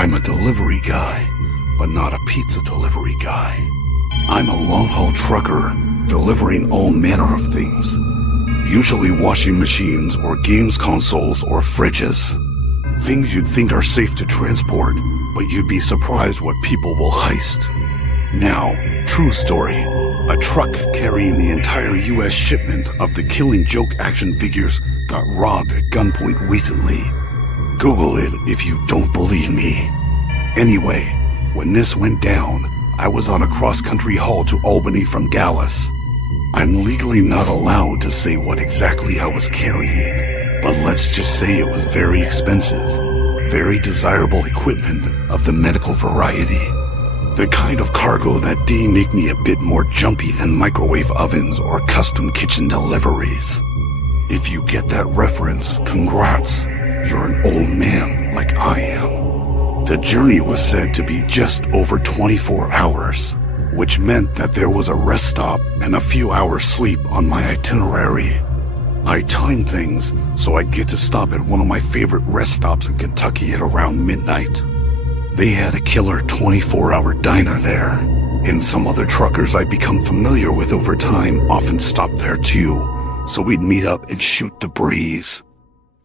I'm a delivery guy, but not a pizza delivery guy. I'm a long-haul trucker, delivering all manner of things. Usually washing machines or games consoles or fridges. Things you'd think are safe to transport, but you'd be surprised what people will heist. Now, true story. A truck carrying the entire US shipment of the Killing Joke action figures got robbed at gunpoint recently. Google it if you don't believe me. Anyway, when this went down, I was on a cross-country haul to Albany from Dallas. I'm legally not allowed to say what exactly I was carrying, but let's just say it was very expensive, very desirable equipment of the medical variety. The kind of cargo that make me a bit more jumpy than microwave ovens or custom kitchen deliveries. If you get that reference, congrats, you're an old man like I am. The journey was said to be just over 24 hours, which meant that there was a rest stop and a few hours sleep on my itinerary. I timed things so I'd get to stop at one of my favorite rest stops in Kentucky at around midnight. They had a killer 24-hour diner there, and some other truckers I'd become familiar with over time often stopped there too, so we'd meet up and shoot the breeze.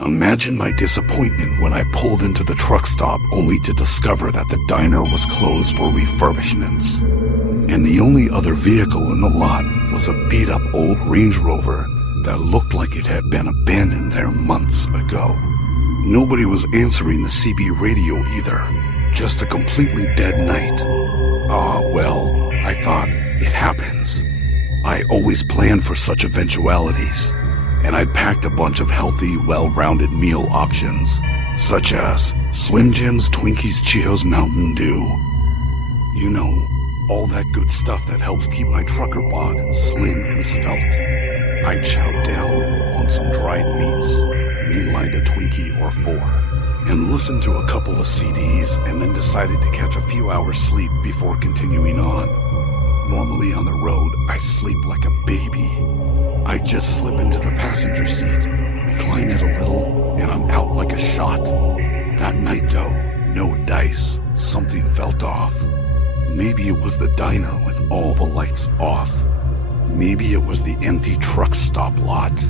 Imagine my disappointment when I pulled into the truck stop only to discover that the diner was closed for refurbishments. And the only other vehicle in the lot was a beat-up old Range Rover that looked like it had been abandoned there months ago. Nobody was answering the CB radio either, just a completely dead night. Well, I thought, it happens. I always planned for such eventualities, and I'd packed a bunch of healthy, well-rounded meal options, such as Slim Jims, Twinkies, Cheetos, Mountain Dew. You know, all that good stuff that helps keep my trucker bod slim and svelte. I chowed down on some dried meats, mainlined a Twinkie or 4, and listened to a couple of CDs and then decided to catch a few hours sleep before continuing on. Normally on the road, I sleep like a baby. I just slip into the passenger seat, recline it a little, and I'm out like a shot. That night though, no dice, something felt off. Maybe it was the diner with all the lights off. Maybe it was the empty truck stop lot.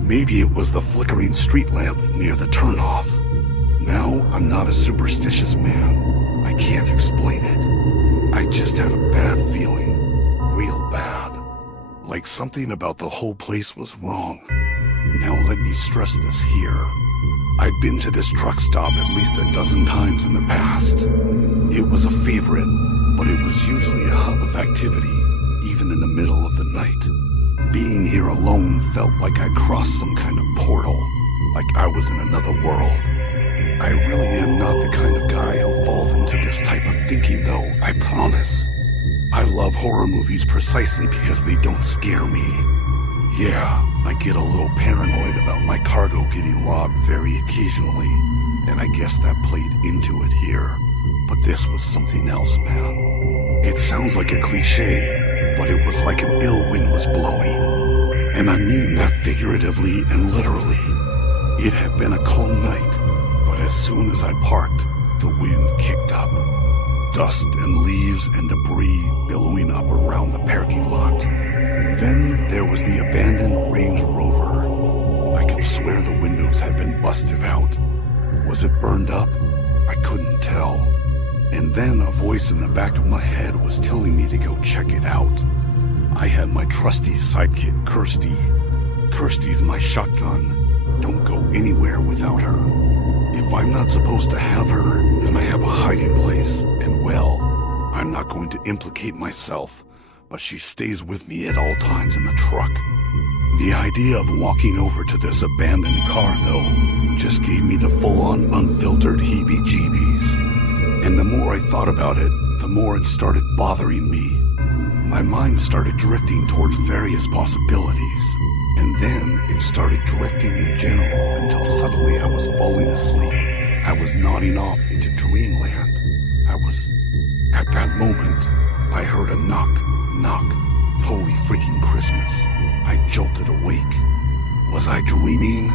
Maybe it was the flickering street lamp near the turnoff. Now, I'm not a superstitious man. I can't explain it. I just had a bad feeling. Real bad. Like something about the whole place was wrong. Now let me stress this here. I'd been to this truck stop at least a dozen times in the past. It was a favorite, but it was usually a hub of activity, even in the middle of the night. Being here alone felt like I'd crossed some kind of portal, like I was in another world. I really am not the kind of guy who falls into this type of thinking though, I promise. I love horror movies precisely because they don't scare me. Yeah, I get a little paranoid about my cargo getting robbed very occasionally, and I guess that played into it here. But this was something else, man. It sounds like a cliche, but it was like an ill wind was blowing. And I mean that figuratively and literally. It had been a calm night. But as soon as I parked, the wind kicked up. Dust and leaves and debris billowing up around the parking lot. Then there was the abandoned Range Rover. I could swear the windows had been busted out. Was it burned up? I couldn't tell. And then a voice in the back of my head was telling me to go check it out. I had my trusty sidekick, Kirsty. Kirsty's my shotgun. Don't go anywhere without her. If I'm not supposed to have her, then I have a hiding place, and well, I'm not going to implicate myself, but she stays with me at all times in the truck. The idea of walking over to this abandoned car, though, just gave me the full-on unfiltered heebie-jeebies. And the more I thought about it, the more it started bothering me. My mind started drifting towards various possibilities. And then it started drifting in general until suddenly I was falling asleep. I was nodding off into dreamland. At that moment, I heard a knock, knock. Holy freaking Christmas. I jolted awake. Was I dreaming?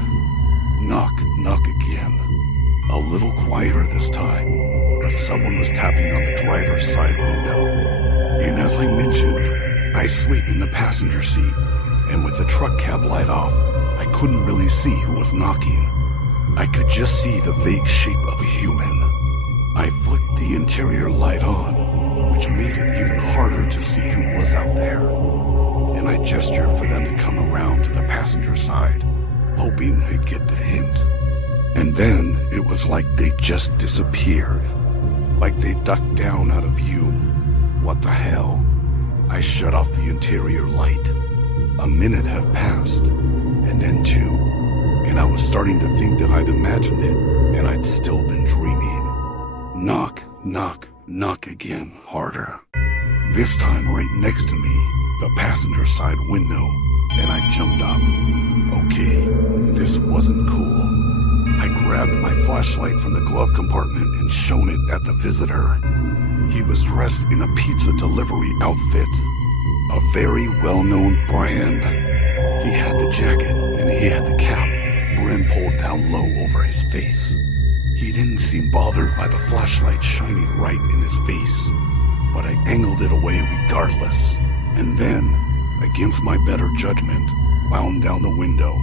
Knock, knock again. A little quieter this time. that someone was tapping on the driver's side window. And as I mentioned, I sleep in the passenger seat, and with the truck cab light off, I couldn't really see who was knocking. I could just see the vague shape of a human. I flicked the interior light on, which made it even harder to see who was out there. And I gestured for them to come around to the passenger side, hoping they'd get the hint. And then it was like they just disappeared, like they ducked down out of view. What the hell? I shut off the interior light. A minute had passed, and then 2, and I was starting to think that I'd imagined it, and I'd still been dreaming. Knock, knock, knock again, harder. This time right next to me, the passenger side window, and I jumped up. Okay, this wasn't cool. I grabbed my flashlight from the glove compartment and shone it at the visitor. He was dressed in a pizza delivery outfit, a very well-known brand. He had the jacket and he had the cap, brim pulled down low over his face. He didn't seem bothered by the flashlight shining right in his face, but I angled it away regardless, and then, against my better judgment, wound down the window.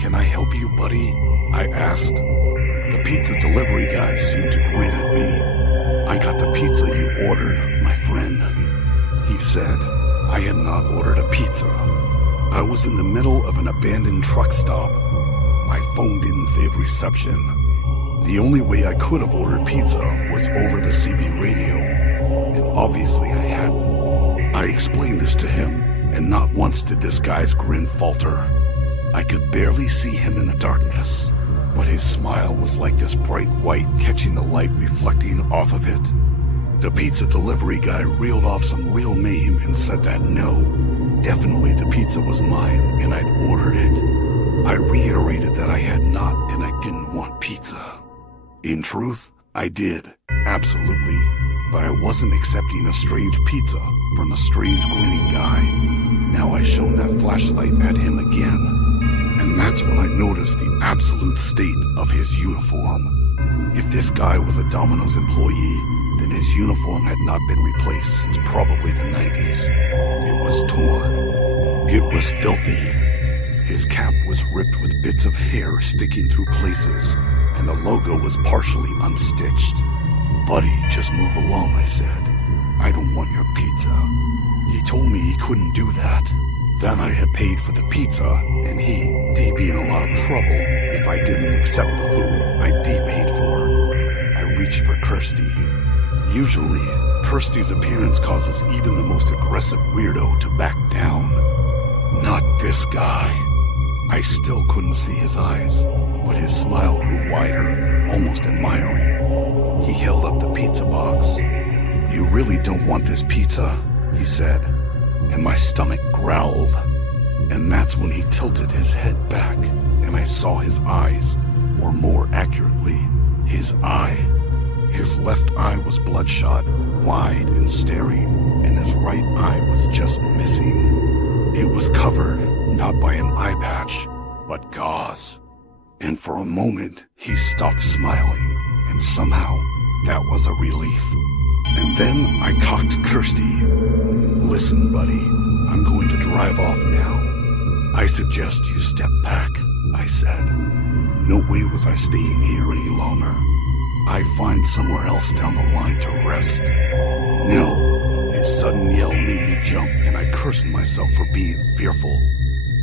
"Can I help you, buddy?" I asked. The pizza delivery guy seemed to grin at me. "I got the pizza you ordered, my friend," he said. I had not ordered a pizza. I was in the middle of an abandoned truck stop. My phone didn't save reception. The only way I could have ordered pizza was over the CB radio, and obviously I hadn't. I explained this to him, and not once did this guy's grin falter. I could barely see him in the darkness, but his smile was like this bright white catching the light reflecting off of it. The pizza delivery guy reeled off some real name and said that no, definitely the pizza was mine and I'd ordered it. I reiterated that I had not and I didn't want pizza. In truth, I did, absolutely, but I wasn't accepting a strange pizza from a strange grinning guy. Now I shone that flashlight at him again, and that's when I noticed the absolute state of his uniform. If this guy was a Domino's employee, then his uniform had not been replaced since probably the 90s. It was torn. It was filthy. His cap was ripped with bits of hair sticking through places, and the logo was partially unstitched. "Buddy, just move along," I said. "I don't want your pizza." He told me he couldn't do that. Then I had paid for the pizza, and he'd be in a lot of trouble if I didn't accept the food I'd paid for. I reached for Kirsty. Usually, Kirsty's appearance causes even the most aggressive weirdo to back down. Not this guy. I still couldn't see his eyes, but his smile grew wider, almost admiring. He held up the pizza box. "You really don't want this pizza?" he said, and my stomach growled. And that's when he tilted his head back, and I saw his eyes, or more accurately, his eye. His left eye was bloodshot, wide and staring, and his right eye was just missing. It was covered, not by an eye patch, but gauze. And for a moment, he stopped smiling, and somehow, that was a relief. And then I cocked Kirsty. "Listen, buddy, I'm going to drive off now. I suggest you step back," I said. No way was I staying here any longer. I'd find somewhere else down the line to rest. No, his sudden yell made me jump, and I cursed myself for being fearful.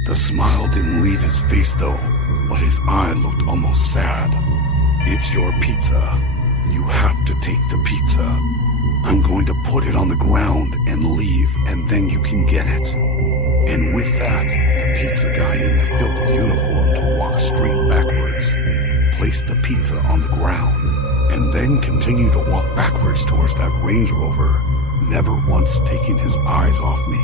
The smile didn't leave his face though, but his eye looked almost sad. "It's your pizza. You have to take the pizza. I'm going to put it on the ground and leave, and then you can get it." And with that, the pizza guy in the filthy uniform to walk straight backwards, placed the pizza on the ground, and then continued to walk backwards towards that Range Rover, never once taking his eyes off me.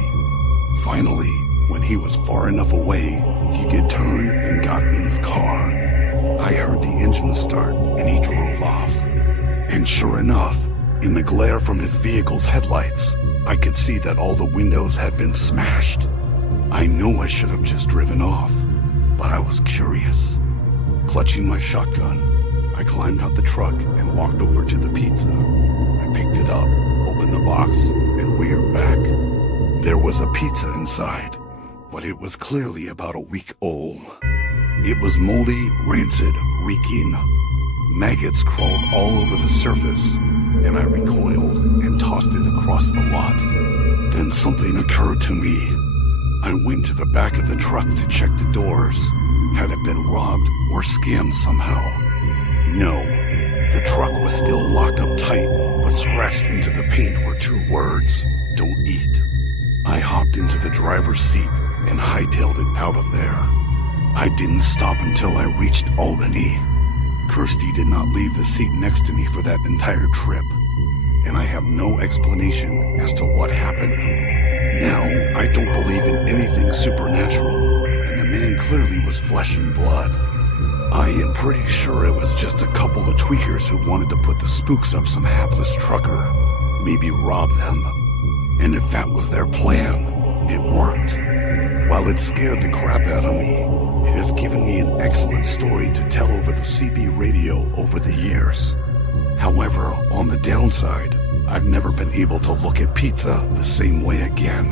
Finally, when he was far enough away, he did turn and got in the car. I heard the engine start, and he drove off. And sure enough, in the glare from his vehicle's headlights, I could see that all the windows had been smashed. I know I should have just driven off, but I was curious. Clutching my shotgun, I climbed out the truck and walked over to the pizza. I picked it up, opened the box, and reared back. There was a pizza inside, but it was clearly about a week old. It was moldy, rancid, reeking. Maggots crawled all over the surface, and I recoiled and tossed it across the lot. Then something occurred to me. I went to the back of the truck to check the doors. Had it been robbed or scammed somehow? No. The truck was still locked up tight, but scratched into the paint were 2 words: "Don't eat." I hopped into the driver's seat and hightailed it out of there. I didn't stop until I reached Albany. Kirsty did not leave the seat next to me for that entire trip, and I have no explanation as to what happened. Now, I don't believe in anything supernatural, and the man clearly was flesh and blood. I am pretty sure it was just a couple of tweakers who wanted to put the spooks up some hapless trucker, maybe rob them. And if that was their plan, it worked. While it scared the crap out of me, it has given me an excellent story to tell over the CB radio over the years. However, on the downside, I've never been able to look at pizza the same way again.